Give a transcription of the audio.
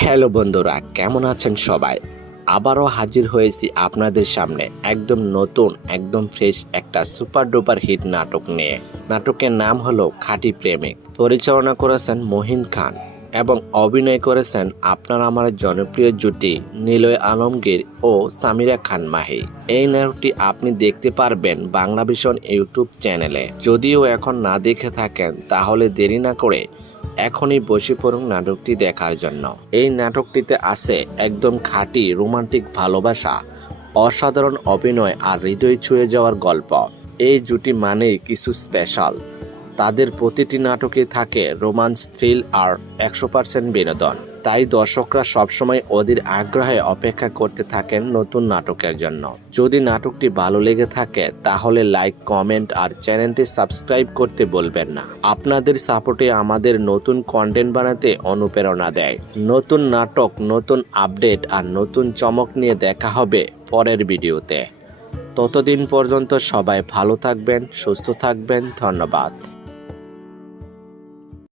Hello বন্ধুরা, কেমন আছেন সবাই? আবারও হাজির হয়েছি আপনাদের সামনে একদম নতুন, একদম ফ্রেশ একটা সুপার ডুপার হিট নাটক নিয়ে। নাটকের নাম হলো খাঁটি প্রেমিক। পরিচালনা করেছেন মহিন খান এবং অভিনয় করেছেন আপনার আমার জনপ্রিয় জুটি নিলয় আলমগীর ও সামিরা খান মাহি। এই নাটকটি আপনি দেখতে পারবেন বাংলা ভিশন ইউটিউব চ্যানেলে। যদিও এখন না দেখে থাকেন, তাহলে দেরি না করে এখনই বসে পড়ুন নাটকটি দেখার জন্য। এই নাটকটিতে আছে একদম খাঁটি রোমান্টিক ভালোবাসা, অসাধারণ অভিনয় আর হৃদয় ছুঁয়ে যাওয়ার গল্প। এই জুটি মানেই কিছু স্পেশাল। তাদের প্রতিটি নাটকে থাকে রোমান্স, থ্রিল আর একশো পার্সেন্ট বিনোদন। তাই দর্শকরা সবসময় অধীর আগ্রহে অপেক্ষা করতে থাকেন নতুন নাটকের জন্য। যদি নাটকটি ভালো লেগে থাকে, তাহলে লাইক, কমেন্ট আর চ্যানেলটি সাবস্ক্রাইব করতে বলবেন না। আপনাদের সাপোর্টে আমাদের নতুন কন্টেন্ট বানাতে অনুপ্রেরণা দেয়। নতুন নাটক, নতুন আপডেট আর নতুন চমক নিয়ে দেখা হবে পরের ভিডিওতে। ততদিন পর্যন্ত সবাই ভালো থাকবেন, সুস্থ থাকবেন। ধন্যবাদ।